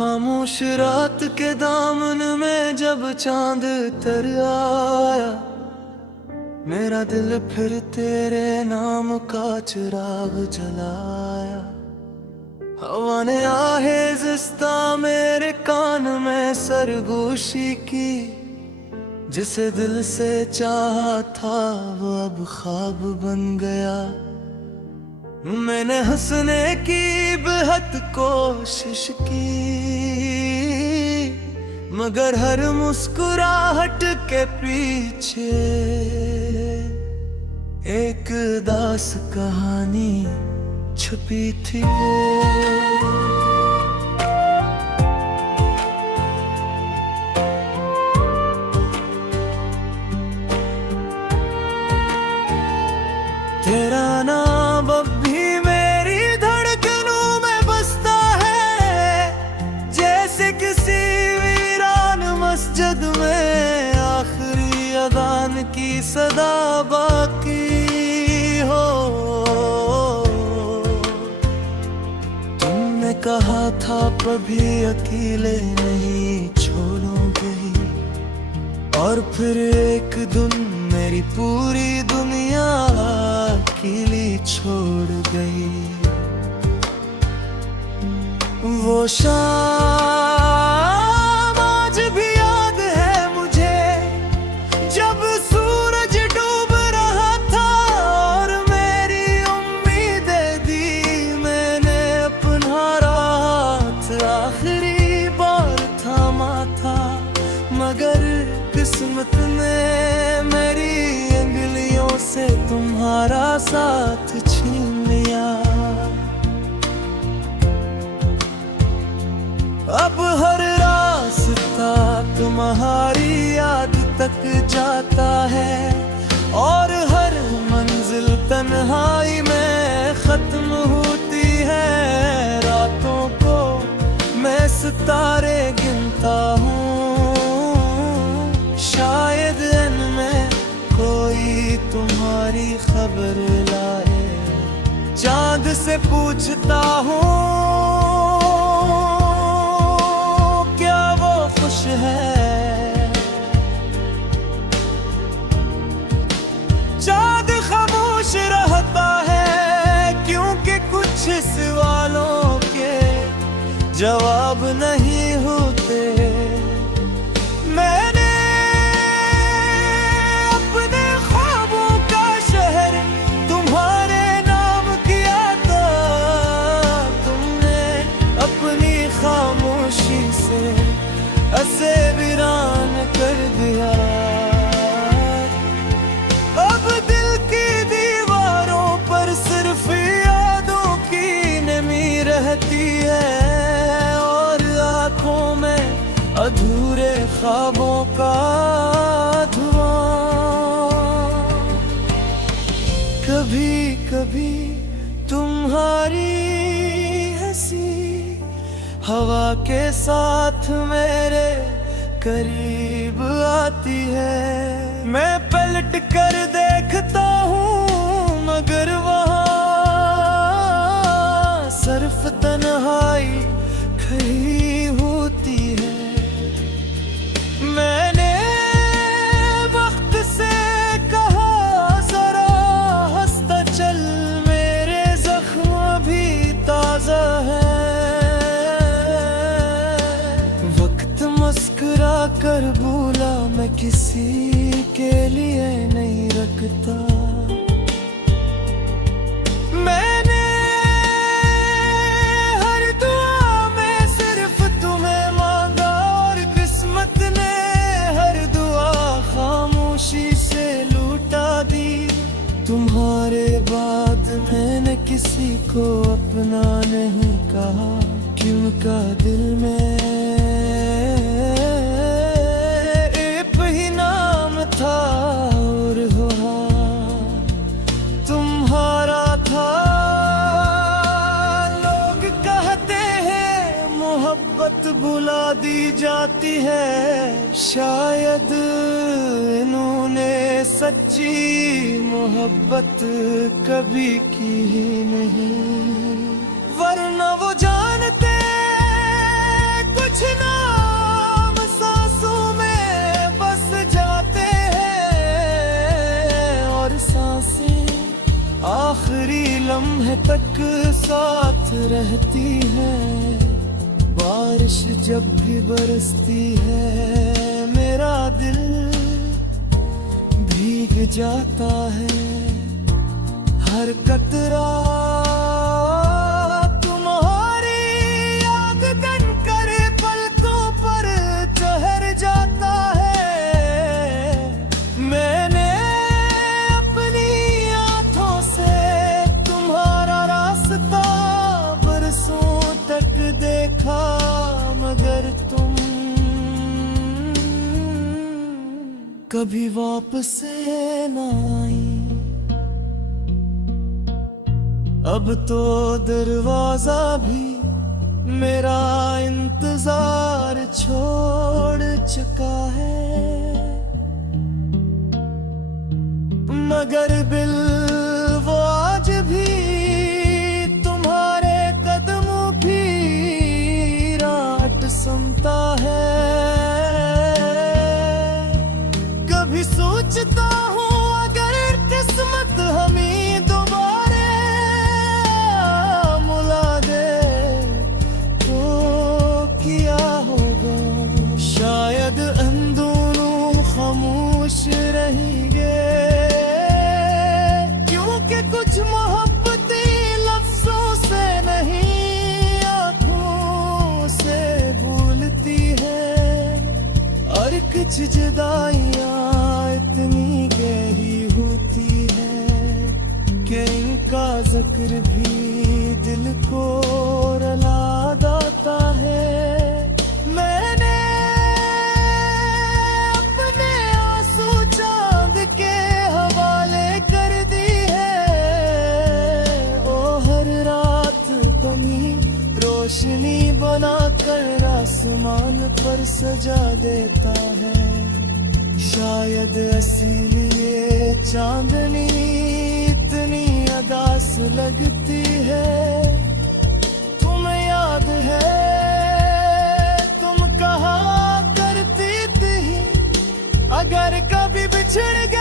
खामोश रात के दामन में जब चांद तर आया, मेरा दिल फिर तेरे नाम का चिराग जलाया। हवा ने आहेज़िस्ता मेरे कान में सरगोशी की, जिसे दिल से चाहा था वो अब ख्वाब बन गया। मैंने हंसने की बेहद कोशिश की, मगर हर मुस्कुराहट के पीछे एक दास कहानी छुपी थी। तेरा नाम अब भी मेरी धड़कनों में बसता है, जैसे किसी वीरान मस्जिद में आखिरी अज़ान की सदा बाकी हो। तुमने कहा था कभी अकेले नहीं छोड़ोगे, और फिर एक दिन मेरी पूरी दुनिया अकेली छोड़ गई। वो शाम आज भी याद है मुझे, जब सूरज डूब रहा था और मेरी उम्मीदें दी मैंने अपना हाथ आखिरी बार थामा था, मगर किस्मत ने मेरी अंगुलियों से तुम्हारा साथ छीन लिया। अब हर रास्ता तुम्हारी याद तक जाता है, और हर मंजिल तन्हाई में खत्म होती है। रातों को मैं सितारे गिनता हूँ, शायद इनमें कोई तुम्हारी खबर लाए। चांद से पूछता हूँ क्या वो खुश है, चांद खामोश रहता है, क्योंकि कुछ सवालों के जवाब नहीं होते। मैंने अपने ख्वाबों का शहर तुम्हारे नाम किया था, तुमने अपनी खामोशी से ऐसे वीरान कर दिया। अब दिल की दीवारों पर सिर्फ यादों की नमी रहती है, और आँखों में अधूरे ख्वाबों का धुआं। कभी कभी तुम्हारी हंसी हवा के साथ मेरे करीब आती है। मैं पलट कर देखता हूँ, मगर वहाँ सिर्फ तन्हाई खड़ी होती है। मैंने वक्त से कहा जरा हंसता चल, मेरे जख्म भी ताजा है। वक्त मुस्कुरा कर भूला मैं किसी के लिए नहीं रखता। मैंने हर दुआ में सिर्फ तुम्हें मांगा, और किस्मत ने हर दुआ खामोशी से लूटा दी। तुम्हारे बाद मैंने किसी को अपना नहीं कहा, क्योंकि दिल में एक ही नाम था और हुआ तुम्हारा था। लोग कहते हैं मोहब्बत भुला दी जाती है, शायद इन्होंने सच्ची मोहब्बत कभी की ही नहीं। वरना वो जानते साथ रहती है। बारिश जब भी बरसती है मेरा दिल भीग जाता है। हर कतरा तुम्हारी याद बनकर पलकों पर ठहर जाता है। मैंने अपनी आँखों से तुम्हारा रास्ता बरसों तक देखा, मगर तुम कभी वापस न आई। अब तो दरवाजा भी मेरा इंतजार छोड़ चुका है, मगर बिल वो आज भी तुम्हारे कदमों की राट सुनता है। कभी सोचता हूँ अगर किस्मत हमें दोबारा मुला दे तो क्या होगा। शायद हम दोनों खामोश रहेंगे, क्योंकि कुछ मोहब्बतें लफ्जों से नहीं आँखों से भूलती है। और कुछ जुदाइयाँ इतनी गहरी होती है कि इनका जिक्र भी दिल को रुला देता है। मैंने अपने आंसू चांद के हवाले कर दी है। ओ हर रात कमी रोशनी बनाकर आसमान पर सजा देता है। शायद इसीलिए चांदनी इतनी अदास लगती है। तुम्हें याद है तुम कहा करती थी अगर कभी बिछड़ गए